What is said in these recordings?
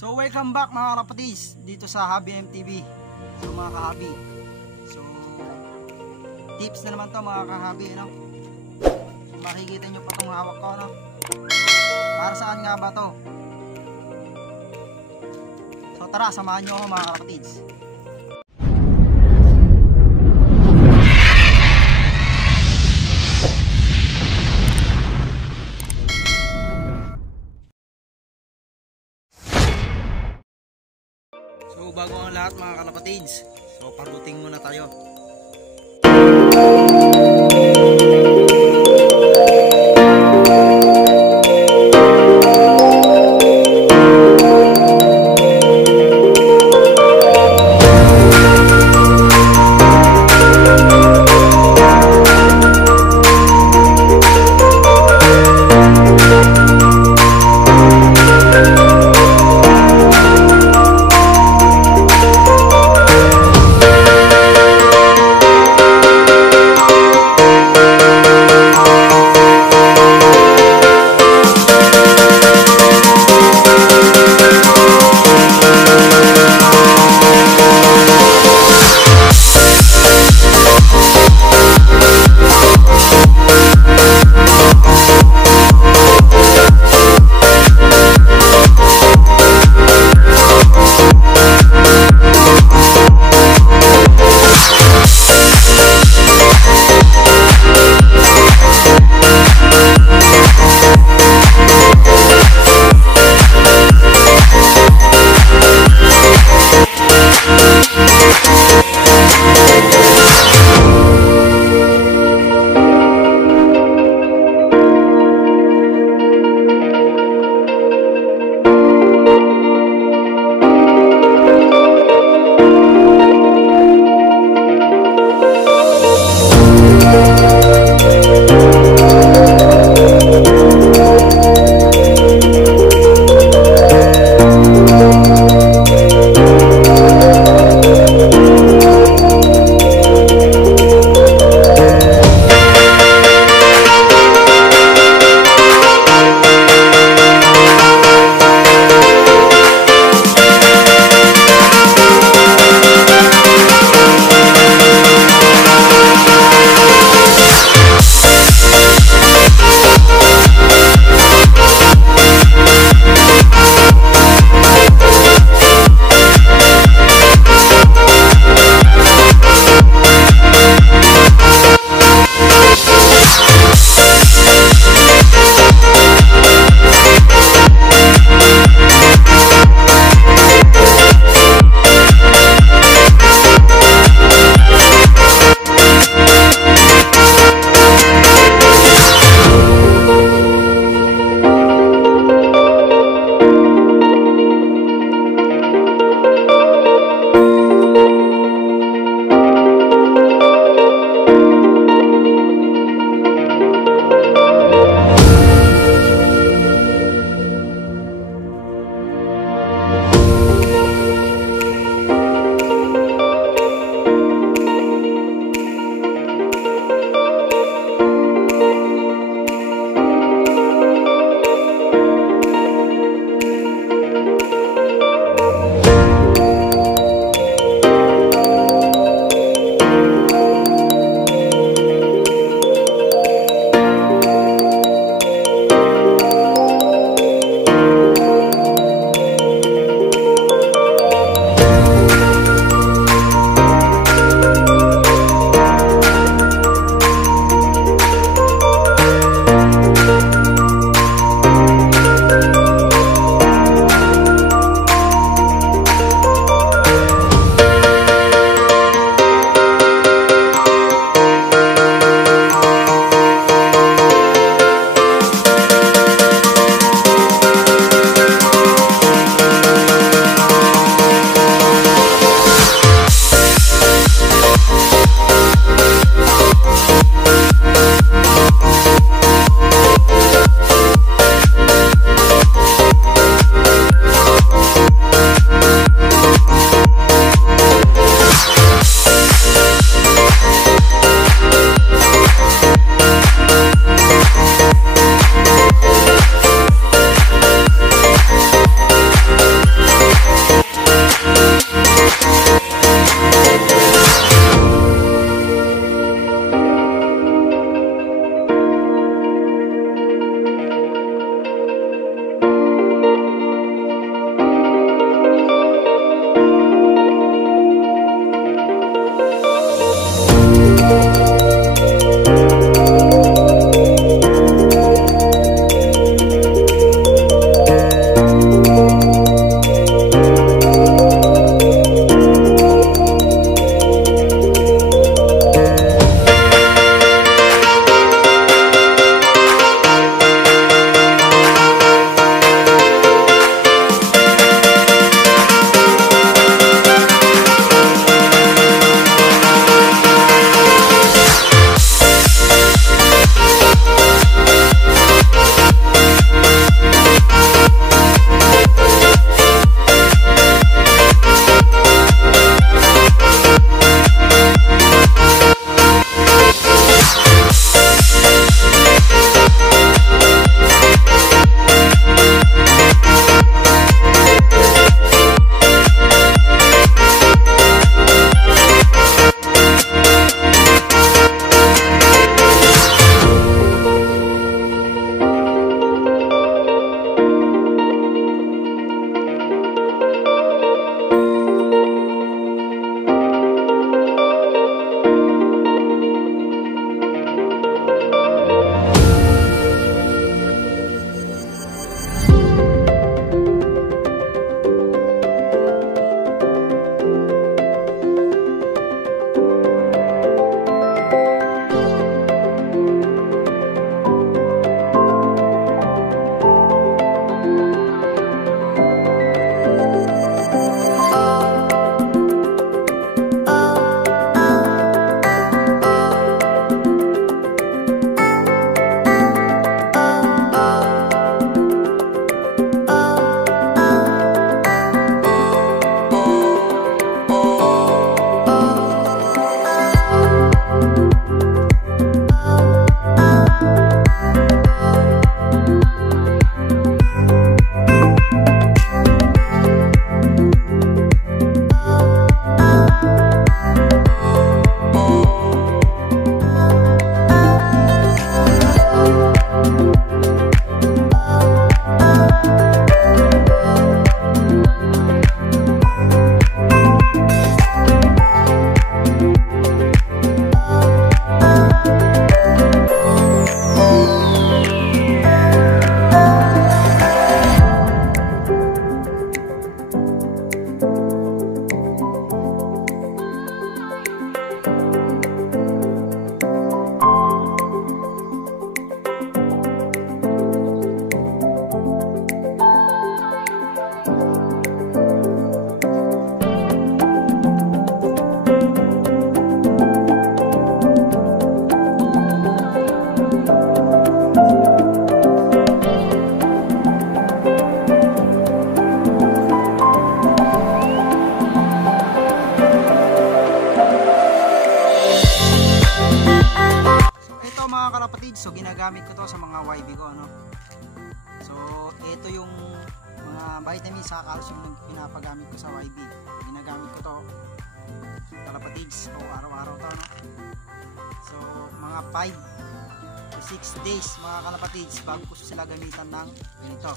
So welcome back mga kapatid dito sa Hobby MTV. So mga kahabi, so tips na naman to mga kahabi, no? Makikita nyo pa itong hawak ko, no? Para saan nga ba to? So tara, samahan nyo ako mga kapatid. So bago ang lahat mga kalapatids, so paruting muna tayo. ginagamit ko to sa mga YB ko, ano. So ito yung mga vitamins sa calcium na pinapagamit ko sa YB. Ginagamit ko to kalapatids o araw-araw to, no? So mga 5 to 6 days mga kalapatids bago ko sila gamitan ng ganito.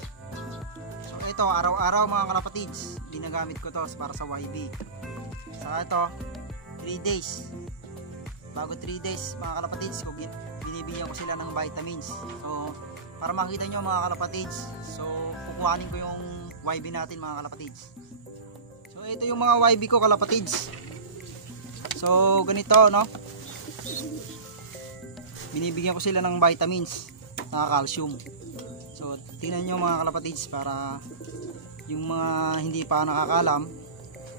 So ito araw-araw mga kalapatids ginagamit ko to para sa YB. Saka ito 3 days bago 3 days mga kalapatids ko binibigyan ko sila ng vitamins. So para makita nyo mga kalapatids, so kukuhanin ko yung YB natin mga kalapatids. So ito yung mga YB ko kalapatids. So ganito, no, binibigyan ko sila ng vitamins na calcium. So tingnan nyo mga kalapatids para yung mga hindi pa nakakalam,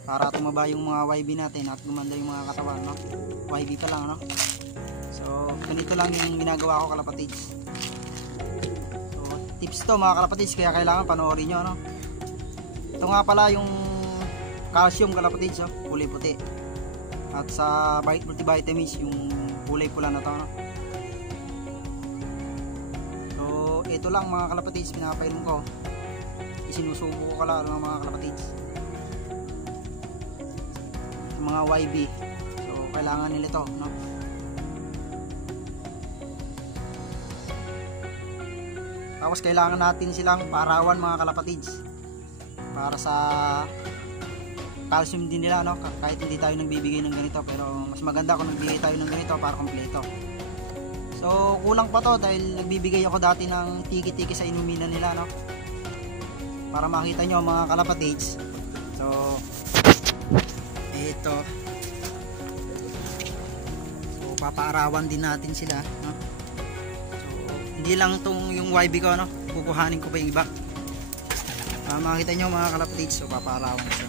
para tumaba yung mga YB natin at gumanda yung mga katawan, no? YB pa lang, no? So ganito lang yung ginagawa ko kalapatids. So tips to mga kalapatids, kaya kailangan panoorin nyo, no? Ito nga pala yung calcium kalapatids, oh, kulay puti. At sa multivitamins yung kulay pula na to, no? So ito lang mga kalapatids pinapainom ko. Isinusubo ko lang mga kalapatids, mga YB. So kailangan nila ito, no? Tapos kailangan natin silang paarawan mga kalapatids para sa calcium din nila, no? Kahit hindi tayo nagbibigay ng ganito, pero mas maganda kung nagbigay tayo ng ganito para kompleto. So kulang pa to dahil nagbibigay ako dati ng tiki-tiki sa inuminan nila, no? Para makita nyo mga kalapatids. So ito, so papaarawan din natin sila, no? So hindi lang tong yung YB ko, no? Kukuhanin ko pa yung iba para makita nyo mga kalapatids. So papaarawan ko.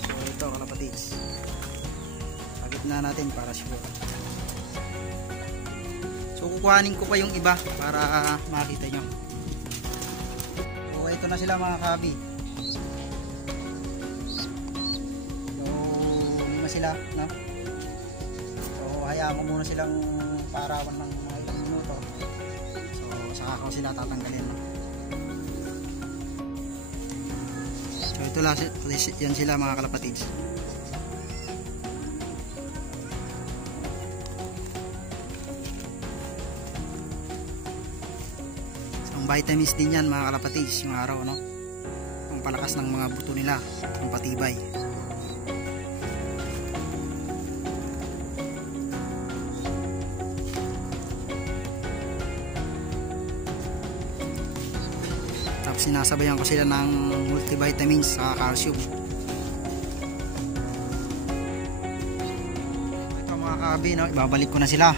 So ito kalapatids, agad na natin para sure. So kukuhanin ko pa yung iba para makita nyo. So ito na sila mga kabi. So lima sila, no? So hayaan ko muna silang paarawan ng mga ilang minuto. So saka ko sila tatanggalin, no? So ito lang yan sila mga kalapatids. Vitamins din yan mga kalapatids yung araw, no? Ang palakas ng mga buto nila, ang patibay. Tapos sinasabayan ko sila ng multivitamins sa calcium. Ito mga kabi, no? Ibabalik ko na sila.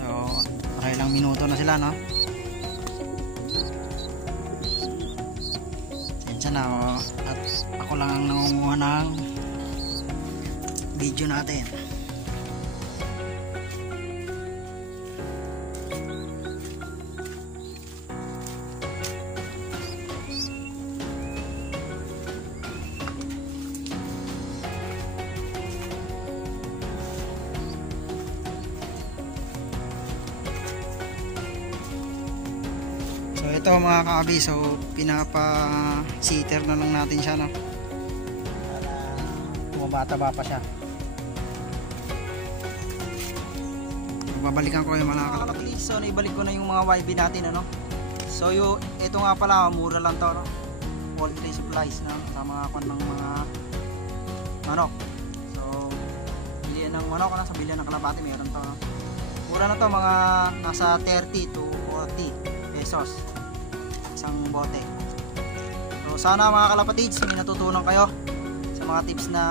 So para ilang minuto na sila, no? Na, at ako lang ang nangunguha ng video natin. So ito mga kaabi, so pinapa-sitter na lang natin siya, no? Para bumabata-ba pa siya. Babalikan ko yung mga kalapatids. So naibalik ko na yung mga YB natin, ano? So ito nga pala, mura lang to, no? Poultry supplies, no? Sa mga kwan ng mga manok. So bilihan ng manok, sa bilihan ng kalapati meron to, no? Mura na to, mga nasa 30 to 40 pesos isang bote. So sana mga kalapatids may natutunan kayo sa mga tips na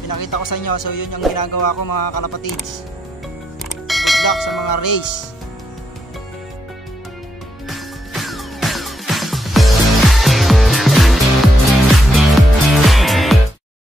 pinakita ko sa inyo. So yun yung ginagawa ko mga kalapatids. Good luck sa mga race.